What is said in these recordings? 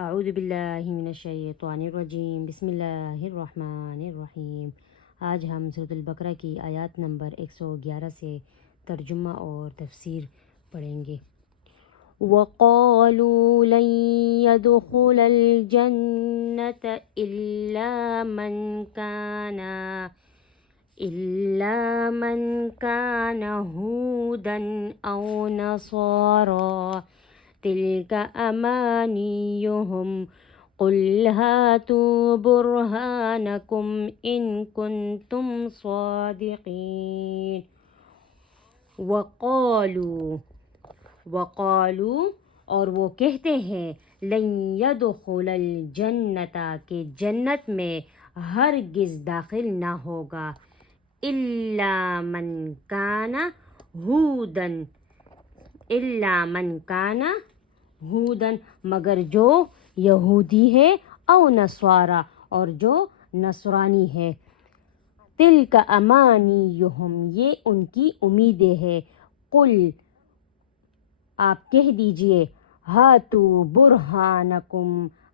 اعوذ باللہ من الشیطان الرجیم، بسم اللہ الرحمن الرحیم۔ آج ہم سورۃ البقرہ کی آیات نمبر 111 سے ترجمہ اور تفسیر پڑھیں گے۔ وَقَالُوا لَن يَدْخُلَ الْجَنَّةَ إِلَّا مَنْ كَانَ هُودًا أَوْ نَصَارَىٰ تِلْكَ أَمَانِيُّهُمْ قُلْ هَاتُوا بُرْهَانَكُمْ إِن كُنتُمْ صَادِقِينَ۔ وقالوا اور وہ کہتے ہیں، لن يدخل الجنت کہ جنت میں ہرگز داخل نہ ہوگا، الا من کان ہودن مگر جو یہودی ہے، او نصارا اور جو نصرانی ہے، تلک امانیہم یہ ان کی امیدیں ہے، قل آپ کہہ دیجئے، ہاتو برہانکم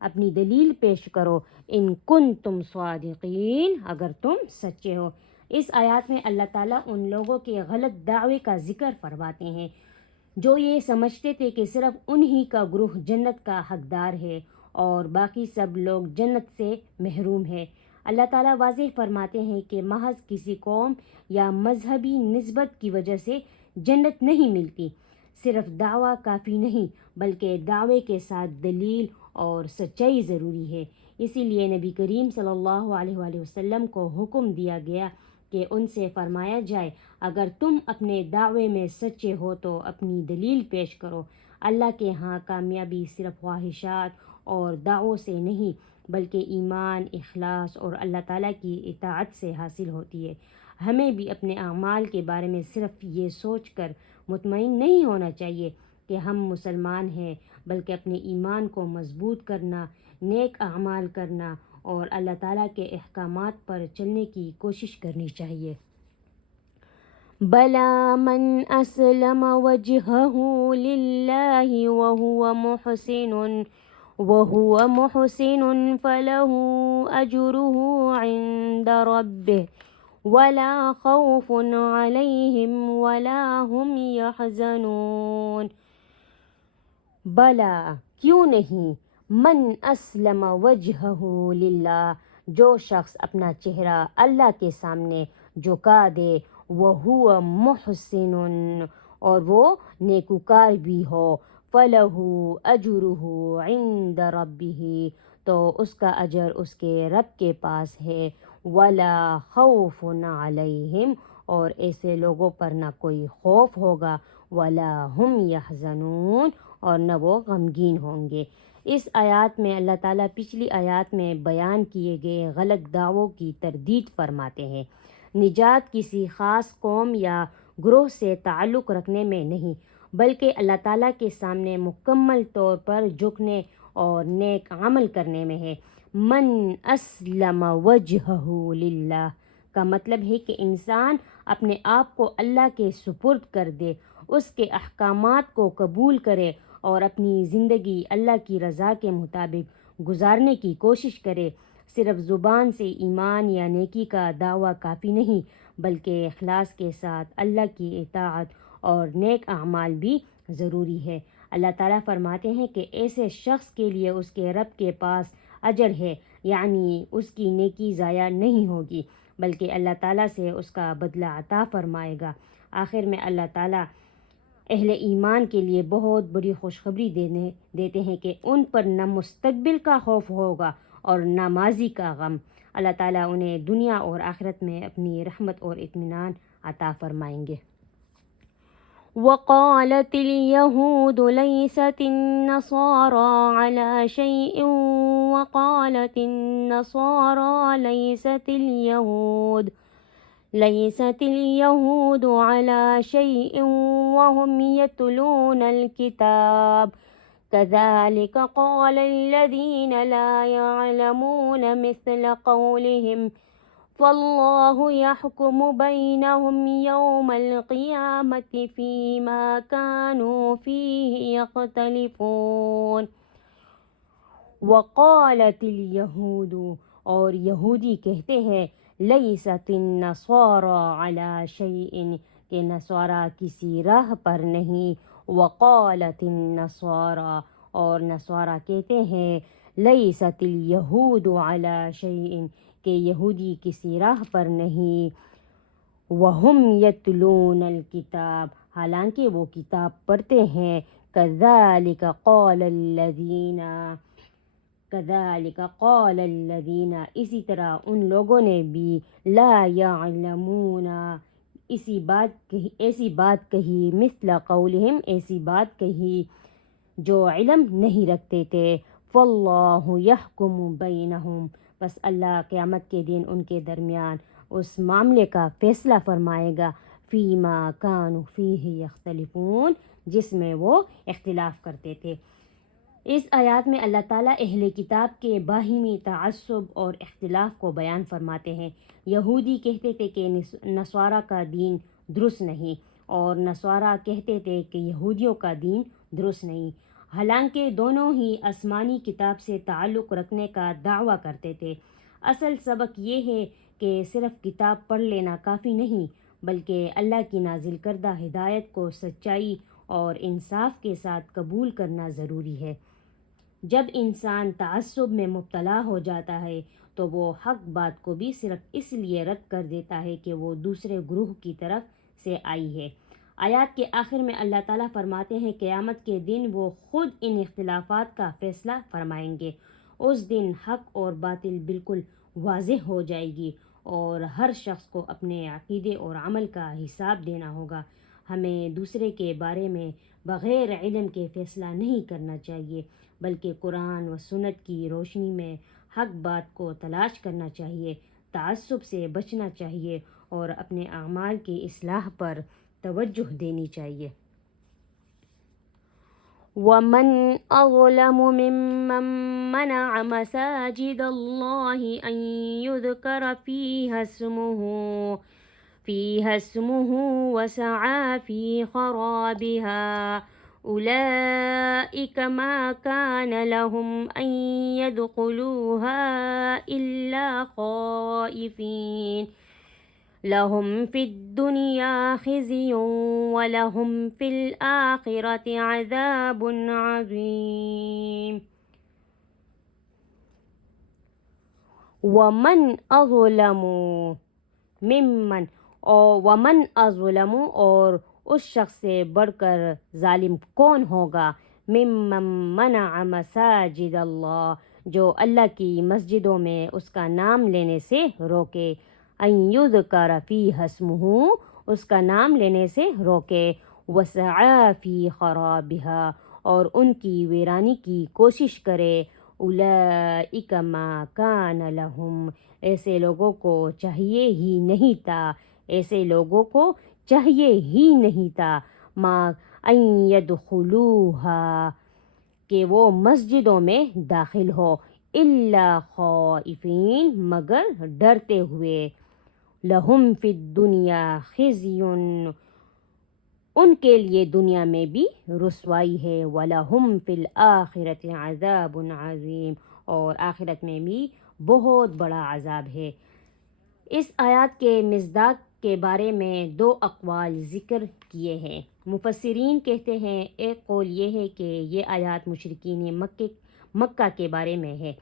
اپنی دلیل پیش کرو، ان کنتم صادقین اگر تم سچے ہو۔ اس آیات میں اللہ تعالیٰ ان لوگوں کے غلط دعوے کا ذکر فرماتے ہیں جو یہ سمجھتے تھے کہ صرف انہی کا گروہ جنت کا حقدار ہے اور باقی سب لوگ جنت سے محروم ہیں۔ اللہ تعالیٰ واضح فرماتے ہیں کہ محض کسی قوم یا مذہبی نسبت کی وجہ سے جنت نہیں ملتی، صرف دعویٰ کافی نہیں بلکہ دعوے کے ساتھ دلیل اور سچائی ضروری ہے۔ اسی لیے نبی کریم صلی اللہ علیہ وآلہ وسلم کو حکم دیا گیا کہ ان سے فرمایا جائے، اگر تم اپنے دعوے میں سچے ہو تو اپنی دلیل پیش کرو۔ اللہ کے ہاں کامیابی صرف خواہشات اور دعووں سے نہیں بلکہ ایمان، اخلاص اور اللہ تعالیٰ کی اطاعت سے حاصل ہوتی ہے۔ ہمیں بھی اپنے اعمال کے بارے میں صرف یہ سوچ کر مطمئن نہیں ہونا چاہیے کہ ہم مسلمان ہیں، بلکہ اپنے ایمان کو مضبوط کرنا، نیک اعمال کرنا اور اللہ تعالیٰ کے احکامات پر چلنے کی کوشش کرنی چاہیے۔ بَلَىٰ مَنْ أَسْلَمَ وَجْهَهُ لِلَّهِ وَهُوَ مُحْسِنٌ فَلَهُ أَجْرُهُ عِندَ رَبِّهِ وَلَا خَوْفٌ عَلَيْهِمْ وَلَا هُمْ يَحْزَنُونَ۔ بلا کیوں نہیں، من اسلم وجہہ للہ جو شخص اپنا چہرہ اللہ کے سامنے جھکا دے، وہو محسن اور وہ نیکوکار بھی ہو، فلہ اجرہ عند ربہ تو اس کا اجر اس کے رب کے پاس ہے، ولا خوف علیہم اور ایسے لوگوں پر نہ کوئی خوف ہوگا، ولا ہم یحزنون اور نہ وہ غمگین ہوں گے۔ اس آیات میں اللہ تعالیٰ پچھلی آیات میں بیان کیے گئے غلط دعووں کی تردید فرماتے ہیں۔ نجات کسی خاص قوم یا گروہ سے تعلق رکھنے میں نہیں بلکہ اللہ تعالیٰ کے سامنے مکمل طور پر جھکنے اور نیک عمل کرنے میں ہے۔ من اسلم وجہہ للہ کا مطلب ہے کہ انسان اپنے آپ کو اللہ کے سپرد کر دے، اس کے احکامات کو قبول کرے اور اپنی زندگی اللہ کی رضا کے مطابق گزارنے کی کوشش کرے۔ صرف زبان سے ایمان یا نیکی کا دعویٰ کافی نہیں بلکہ اخلاص کے ساتھ اللہ کی اطاعت اور نیک اعمال بھی ضروری ہے۔ اللہ تعالیٰ فرماتے ہیں کہ ایسے شخص کے لیے اس کے رب کے پاس اجر ہے، یعنی اس کی نیکی ضائع نہیں ہوگی بلکہ اللہ تعالیٰ سے اس کا بدلہ عطا فرمائے گا۔ آخر میں اللہ تعالیٰ اہل ایمان کے لیے بہت بڑی خوشخبری دیتے ہیں کہ ان پر نہ مستقبل کا خوف ہوگا اور نہ ماضی کا غم۔ اللہ تعالیٰ انہیں دنیا اور آخرت میں اپنی رحمت اور اطمینان عطا فرمائیں گے۔ وقالت اليهود ليست النصارى على شيء وقالت النصارى ليست اليهود على شيء وهم يتلون الكتاب كذلك قال الذين لا يعلمون مثل قولهم فالله يحكم بينهم يوم القيامة فيما كانوا فيه يختلفون۔ وقالت الیہود، اور یہودی کہتے ہیں لیست النصارى علی شیء، کہ نصارہ کسی راہ پر نہیں. وقالت النصارى، اور نصارہ کہتے ہیں لیست الیہود علی شیء، کہ یہودی کسی راہ پر نہیں. وہم یتلون الکتاب، حالانکہ وہ کتاب پڑھتے ہیں. کذالک قال الذین، اسی طرح ان لوگوں نے بھی لا یعلمون، ایسی بات کہی، مثل قولہم، ایسی بات کہی جو علم نہیں رکھتے تھے. فاللہ یحکم بینہم، بس اللہ قیامت کے دن ان کے درمیان اس معاملے کا فیصلہ فرمائے گا. فیما کانوا فیہ یختلفون، جس میں وہ اختلاف کرتے تھے. اس آیات میں اللہ تعالیٰ اہل کتاب کے باہمی تعصب اور اختلاف کو بیان فرماتے ہیں. یہودی کہتے تھے کہ نصارہ کا دین درست نہیں، اور نصارہ کہتے تھے کہ یہودیوں کا دین درست نہیں، حالانکہ دونوں ہی آسمانی کتاب سے تعلق رکھنے کا دعویٰ کرتے تھے. اصل سبق یہ ہے کہ صرف کتاب پڑھ لینا کافی نہیں، بلکہ اللہ کی نازل کردہ ہدایت کو سچائی اور انصاف کے ساتھ قبول کرنا ضروری ہے. جب انسان تعصب میں مبتلا ہو جاتا ہے تو وہ حق بات کو بھی صرف اس لیے رد کر دیتا ہے کہ وہ دوسرے گروہ کی طرف سے آئی ہے. آیات کے آخر میں اللہ تعالیٰ فرماتے ہیں قیامت کے دن وہ خود ان اختلافات کا فیصلہ فرمائیں گے. اس دن حق اور باطل بالکل واضح ہو جائے گی، اور ہر شخص کو اپنے عقیدے اور عمل کا حساب دینا ہوگا. ہمیں دوسرے کے بارے میں بغیر علم کے فیصلہ نہیں کرنا چاہیے، بلکہ قرآن و سنت کی روشنی میں حق بات کو تلاش کرنا چاہیے، تعصب سے بچنا چاہیے اور اپنے اعمال کی اصلاح پر توجہ دینی چاہیے. وَمَنْ أَظْلَمُ مِمَّنْ مَنَعَ مَسَاجِدَ اللَّهِ أَنْ يُذْكَرَ فِيهَا اسْمُهُ وَسَعَى فِي خَرَابِهَا. أُولَئِكَ مَا كَانَ لَهُمْ أَنْ يَدْخُلُوهَا إِلَّا خَائِفِينَ. لَهُمْ فِي الدُّنْيَا خِزْيٌ وَلَهُمْ فِي الْآخِرَةِ عَذَابٌ عَظِيمٌ. وَمَنْ أَظْلَمُ، اور اس شخص سے بڑھ کر ظالم کون ہوگا. ممن منع مساجد اللہ، جو اللہ کی مسجدوں میں اس کا نام لینے سے روکے. ان یذکر فیہا اسمہ، اس کا نام لینے سے روکے. وسعی فی خرابہا، اور ان کی ویرانی کی کوشش کرے. اولئک ما کان لہم، ایسے لوگوں کو چاہیے ہی نہیں تھا ما ان یدخلوہا، کہ وہ مسجدوں میں داخل ہو. الا خائفین، مگر ڈرتے ہوئے. لہم فی الدنیا خزی، ان کے لیے دنیا میں بھی رسوائی ہے. وَلَهُمْ فِي الْآخِرَةِ عَذَابٌ عَظِيمٌ، اور آخرت میں بھی بہت بڑا عذاب ہے. اس آیات کے مصداق کے بارے میں دو اقوال ذکر کیے ہیں. مفسرین کہتے ہیں ایک قول یہ ہے کہ یہ آیات مشرکین مکہ کے بارے میں ہے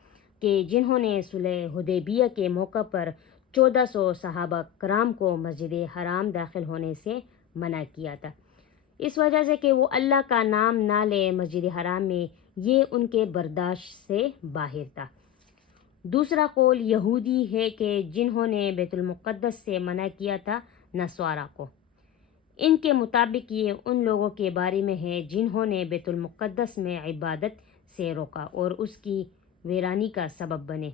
کہ جنہوں نے صلح حدیبیہ کے موقع پر 1400 صحابہ کرام کو مسجد حرام داخل ہونے سے منع کیا تھا، اس وجہ سے کہ وہ اللہ کا نام نہ لے مسجد حرام میں. یہ ان کے برداشت سے باہر تھا. دوسرا قول یہودی ہے کہ جنہوں نے بیت المقدس سے منع کیا تھا نصارہ کو. ان کے مطابق یہ ان لوگوں کے بارے میں ہے جنہوں نے بیت المقدس میں عبادت سے روکا اور اس کی ویرانی کا سبب بنے.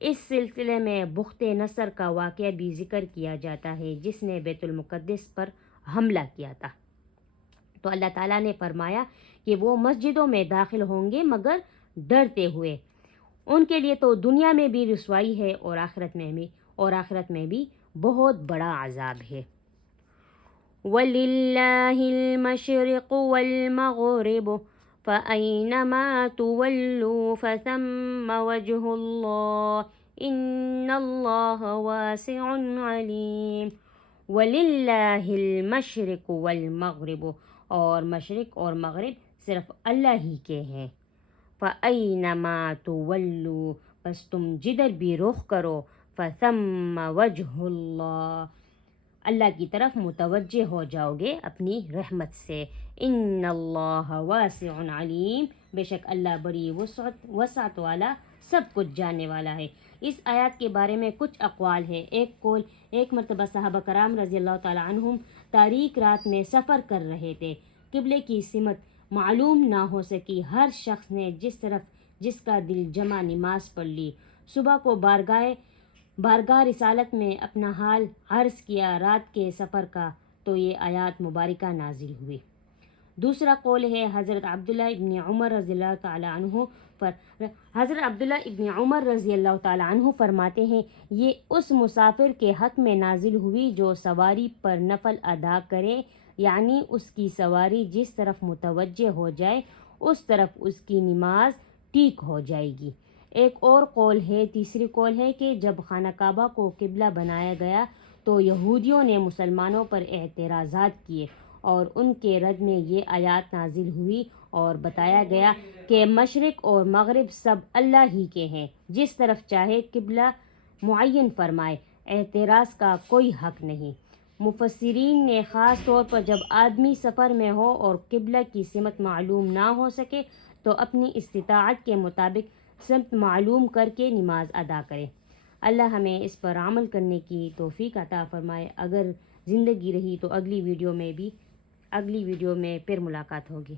اس سلسلے میں بخت نصر کا واقعہ بھی ذکر کیا جاتا ہے جس نے بیت المقدس پر حملہ کیا تھا. تو اللہ تعالیٰ نے فرمایا کہ وہ مسجدوں میں داخل ہوں گے مگر ڈرتے ہوئے. ان کے لیے تو دنیا میں بھی رسوائی ہے اور آخرت میں بھی بہت بڑا عذاب ہے. وَلِلَّهِ الْمَشْرِقُ وَالْمَغْرِبُ فأينما تولوا فثم وجه الله إن الله واسع عليم وَلِلَّهِ الْمَشْرِقُ وَالْمَغْرِبُ، اور مشرق اور مغرب صرف اللہ ہی کے ہیں۔ فَأَيْنَمَا تُوَلُّوا، بس تم جدھر بھی رخ کرو، فَثَمَّ وَجْهُ اللَّهِ، اللہ کی طرف متوجہ ہو جاؤ گے اپنی رحمت سے۔ ان اللہ واسع علیم، بے شک اللہ بڑی وسعت والا، سب کچھ جاننے والا ہے۔ اس آیات کے بارے میں کچھ اقوال ہیں۔ ایک مرتبہ صحابہ کرام رضی اللہ تعالی عنہم تاریک رات میں سفر کر رہے تھے، قبلے کی سمت معلوم نہ ہو سکی، ہر شخص نے جس کا دل جمع نماز پڑھ لی، صبح کو بارگاہ رسالت میں اپنا حال عرض کیا رات کے سفر کا، تو یہ آیات مبارکہ نازل ہوئی۔ دوسرا قول ہے حضرت عبداللہ ابن عمر رضی اللہ تعالی عنہ تعالیٰ عنہ فرماتے ہیں، یہ اس مسافر کے حق میں نازل ہوئی جو سواری پر نفل ادا کرے، یعنی اس کی سواری جس طرف متوجہ ہو جائے اس طرف اس کی نماز ٹھیک ہو جائے گی۔ ایک اور تیسری قول ہے کہ جب خانہ کعبہ کو قبلہ بنایا گیا تو یہودیوں نے مسلمانوں پر اعتراضات کیے اور ان کے رد میں یہ آیات نازل ہوئی اور بتایا گیا کہ مشرق اور مغرب سب اللہ ہی کے ہیں، جس طرف چاہے قبلہ معین فرمائے، اعتراض کا کوئی حق نہیں۔ مفسرین نے خاص طور پر جب آدمی سفر میں ہو اور قبلہ کی سمت معلوم نہ ہو سکے تو اپنی استطاعت کے مطابق سمت معلوم کر کے نماز ادا کرے۔ اللہ ہمیں اس پر عمل کرنے کی توفیق عطا فرمائے۔ اگر زندگی رہی تو اگلی ویڈیو میں پھر ملاقات ہوگی۔